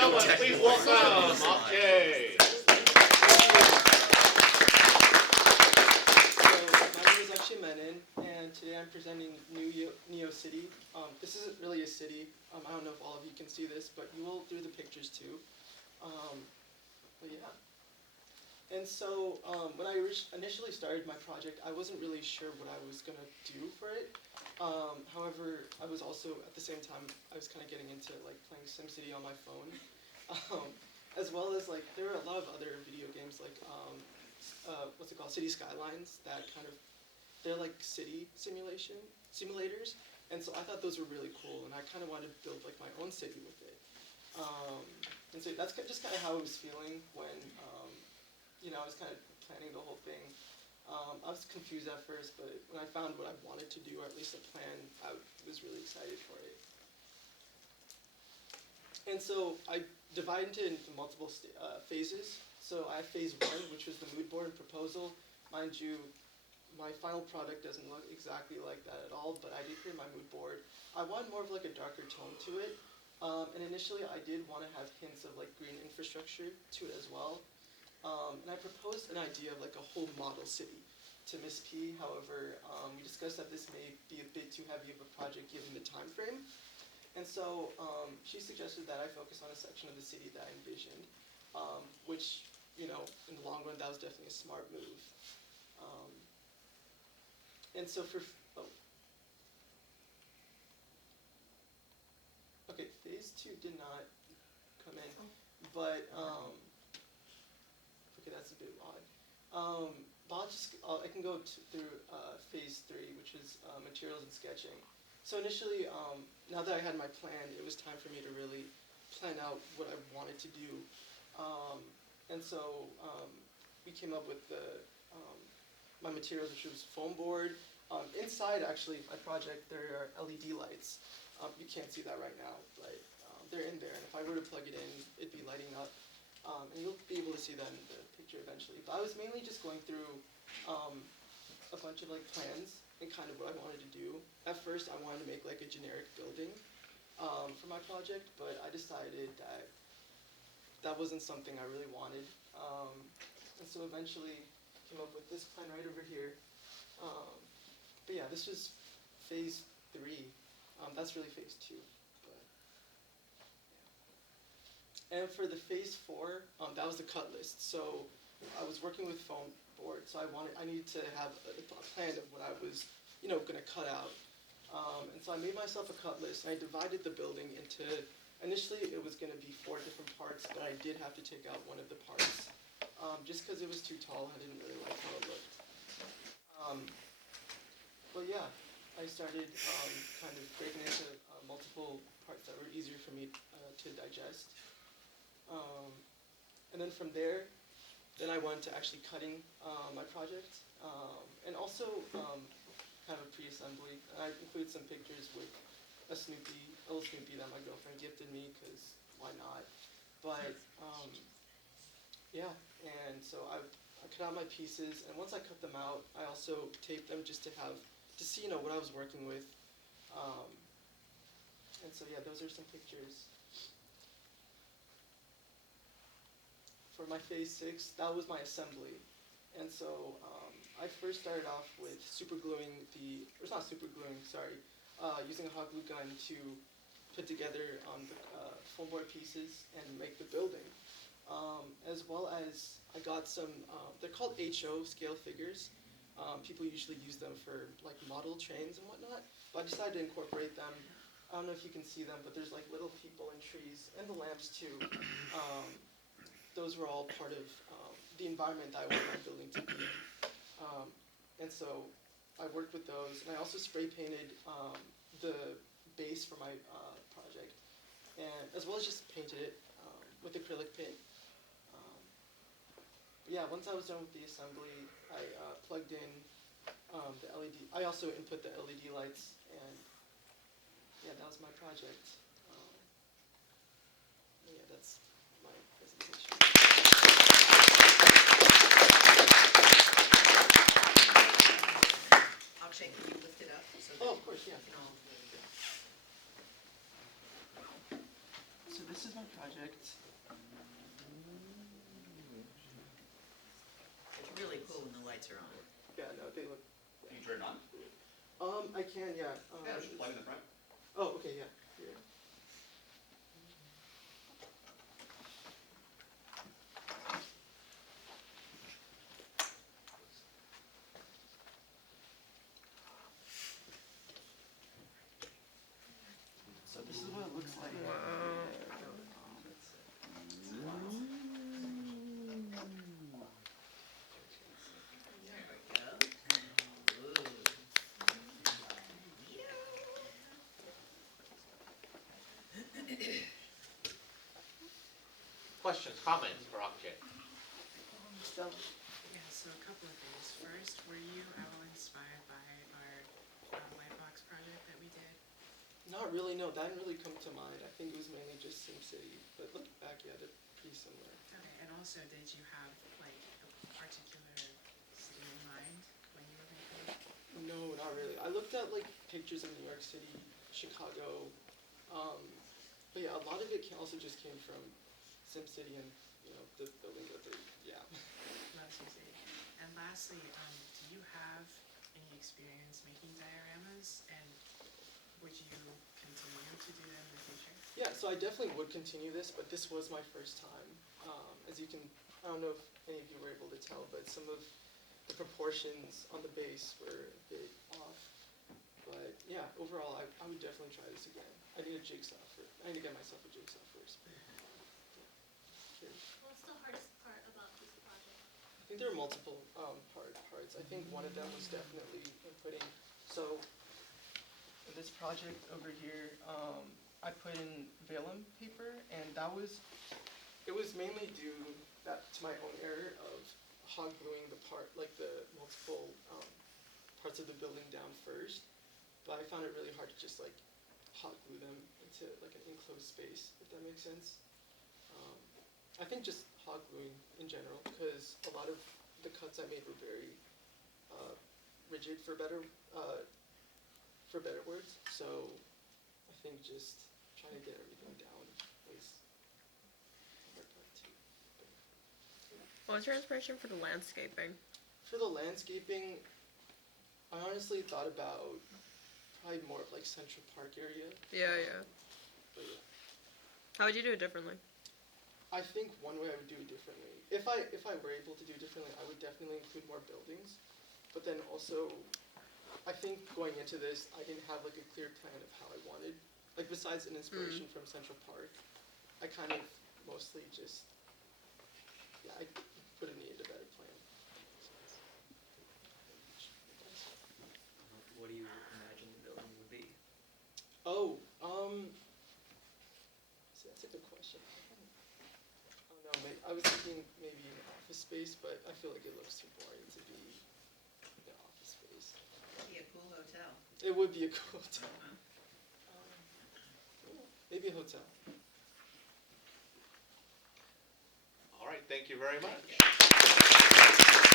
gentlemen, please welcome Akshay. So, my name is AkshayM, and today I'm presenting Neo City. This isn't really a city. I don't know if all of you can see this, but you will through the pictures too. But yeah. And so when I initially started my project, I wasn't really sure what I was going to do for it. However, I was also, at the same time, I was kind of getting into like playing SimCity on my phone. As well as like, there are a lot of other video games like, what's it called, City Skylines, that kind of, they're like city simulators. And so I thought those were really cool, and I kind of wanted to build like my own city with it. And so that's just kind of how I was feeling when, I was kind of planning the whole thing. I was confused at first, but when I found what I wanted to do, or at least a plan, I was really excited for it. And so I divided it into multiple phases. So I have phase 1, which was the mood board and proposal. Mind you, my final product doesn't look exactly like that at all, but I did create my mood board. I wanted more of like a darker tone to it. And initially I did want to have hints of like green infrastructure to it as well. And I proposed an idea of like a whole model city to Miss P. However, we discussed that this may be a bit too heavy of a project given the time frame. And so she suggested that I focus on a section of the city that I envisioned, which, in the long run, that was definitely a smart move. And so okay, phase 2 did not come in, but, okay, that's a bit odd. But I can go through phase 3, which is materials and sketching. So initially, now that I had my plan, it was time for me to really plan out what I wanted to do. And so we came up with my materials, which was foam board. Inside, actually, my project, there are LED lights. You can't see that right now, but they're in there. And if I were to plug it in, it'd be lighting up. And you'll be able to see that in the picture eventually. But I was mainly just going through a bunch of like plans and kind of what I wanted to do. At first, I wanted to make like a generic building for my project, but I decided that that wasn't something I really wanted. And so eventually came up with this plan right over here. But yeah, this was phase 3. That's really phase 2. But, yeah. And for the phase 4, that was the cut list. So I was working with foam board, so I needed to have a plan of what I was, going to cut out. And so I made myself a cut list, and I divided the building into, initially it was going to be 4 different parts, but I did have to take out one of the parts, just because it was too tall. I didn't really like how it looked. But yeah, I started kind of breaking into multiple parts that were easier for me to digest. And then from there, then I went to actually cutting my project, and also kind of a pre-assembly. And I included some pictures with a little Snoopy that my girlfriend gifted me, because why not? But yeah, and so I cut out my pieces, and once I cut them out, I also taped them just to see what I was working with. And so yeah, those are some pictures. For my phase 6, that was my assembly. And so I first started off with using a hot glue gun to put together the foam board pieces and make the building. As well as I got some, they're called HO scale figures. People usually use them for like model trains and whatnot, but I decided to incorporate them. I don't know if you can see them, but there's like little people and trees, and the lamps too. Those were all part of the environment that I wanted my building to be. And so I worked with those, and I also spray painted the base for my project, and as well as just painted it with acrylic paint. But yeah, once I was done with the assembly, I plugged in the LED. I also input the LED lights, and yeah, that was my project. Yeah, that's my presentation. Akshay, can you lift it up? So Oh, of course, yeah. we can all So this this is my project. It's really cool when the lights are on. Yeah, no, they look. Can you turn it on? I can, yeah. Yeah, just plug in the front. Oh, okay, yeah. Here. So this is what it looks like. There we go. Ooh. Questions, comments for Akshay? So, Yeah, so a couple of things. First, were you at all inspired by our Lightbox project that we did? not really, no, that didn't really come to mind. I think it was mainly just SimCity. But looking back, yeah, they're pretty similar. Okay, and also, did you have like a particular city in mind when you were making it? No, not really. I looked at like pictures of New York City, Chicago, but yeah, a lot of it also just came from SimCity and the building that they That's easy. And lastly, do you have any experience making dioramas, and would you continue to do them in the future? Yeah. So I definitely would continue this, but this was my first time. As you can, I don't know if any of you were able to tell, but some of the proportions on the base were a bit off. But yeah, overall, I would definitely try this again. I need a jigsaw first. I need to get myself a jigsaw first. What's the hardest part about this project? I think there are multiple parts. I think one of them was definitely putting. So in this project over here, I put in vellum paper, and it was mainly due to my own error of hot gluing the multiple parts of the building down first. But I found it really hard to just like hot glue them into like an enclosed space, if that makes sense. I think just hot gluing in general, because a lot of the cuts I made were very rigid, for better words. So I think just trying to get everything down was a hard part too. What was your inspiration for the landscaping? For the landscaping, I honestly thought about probably more of like Central Park area. Yeah. But yeah. How would you do it differently? I think one way I would do it differently, if I were able to do it differently, I would definitely include more buildings. But then also, I think going into this, I didn't have like a clear plan of how I wanted. Like besides an inspiration from Central Park, I kind of mostly just, I would have needed a better plan. What do you imagine the building would be? Oh, see, that's a good question. I don't know, I was thinking maybe an office space, but I feel like it looks too boring to be an office space. Maybe a pool hotel. It would be a cool hotel. Uh-huh. Maybe a hotel. All right, thank you very much. Thank you.